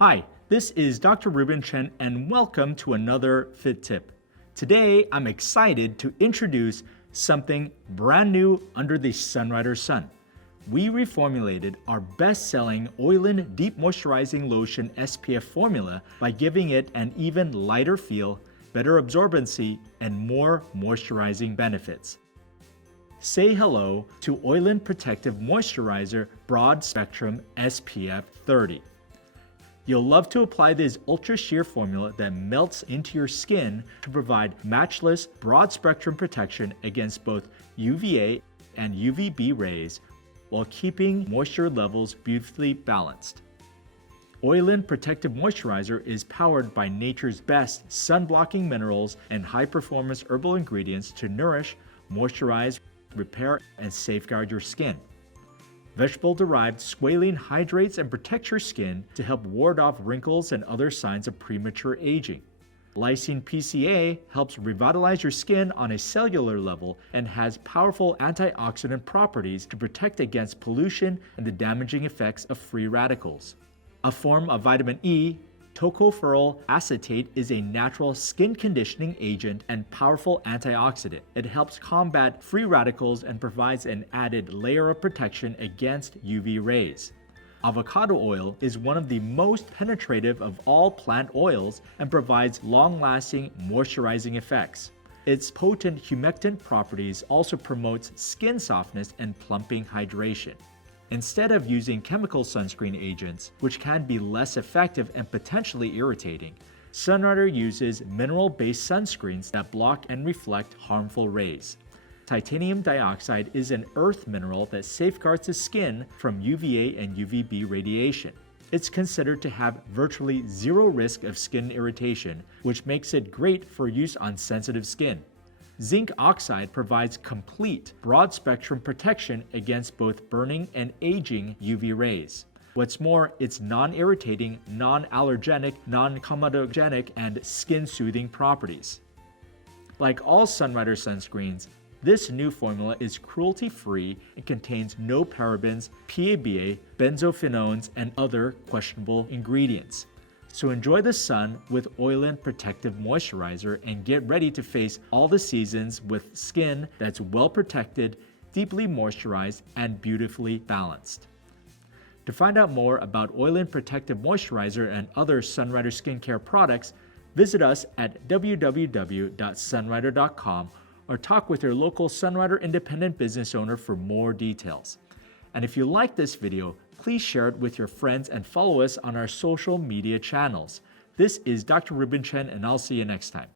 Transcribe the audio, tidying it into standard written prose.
Hi, this is Dr. Reuben Chen and welcome to another Fit Tip. Today, I'm excited to introduce something brand new under the Sunrider sun. We reformulated our best-selling Oi-Lin Deep Moisturizing Lotion SPF formula by giving it an even lighter feel, better absorbency, and more moisturizing benefits. Say hello to Oi-Lin Protective Moisturizer Broad Spectrum SPF 30. You'll love to apply this ultra sheer formula that melts into your skin to provide matchless broad spectrum protection against both UVA and UVB rays while keeping moisture levels beautifully balanced. Oi-Lin Protective Moisturizer is powered by nature's best sun-blocking minerals and high-performance herbal ingredients to nourish, moisturize, repair, and safeguard your skin. Vegetable-derived squalene hydrates and protects your skin to help ward off wrinkles and other signs of premature aging. Lysine PCA helps revitalize your skin on a cellular level and has powerful antioxidant properties to protect against pollution and the damaging effects of free radicals. A form of vitamin E, tocopherol acetate is a natural skin conditioning agent and powerful antioxidant. It helps combat free radicals and provides an added layer of protection against UV rays. Avocado oil is one of the most penetrative of all plant oils and provides long-lasting moisturizing effects. Its potent humectant properties also promotes skin softness and plumping hydration. Instead of using chemical sunscreen agents, which can be less effective and potentially irritating, Sunrider uses mineral-based sunscreens that block and reflect harmful rays. Titanium dioxide is an earth mineral that safeguards the skin from UVA and UVB radiation. It's considered to have virtually zero risk of skin irritation, which makes it great for use on sensitive skin. Zinc oxide provides complete, broad-spectrum protection against both burning and aging UV rays. What's more, it's non-irritating, non-allergenic, non-comedogenic, and skin-soothing properties. Like all Sunrider sunscreens, this new formula is cruelty-free and contains no parabens, PABA, benzophenones, and other questionable ingredients. So enjoy the sun with Oi-Lin Protective Moisturizer and get ready to face all the seasons with skin that's well protected, deeply moisturized, and beautifully balanced. To find out more about Oi-Lin Protective Moisturizer and other Sunrider skincare products, visit us at www.sunrider.com or talk with your local Sunrider independent business owner for more details. And if you like this video, please share it with your friends and follow us on our social media channels. This is Dr. Reuben Chen, and I'll see you next time.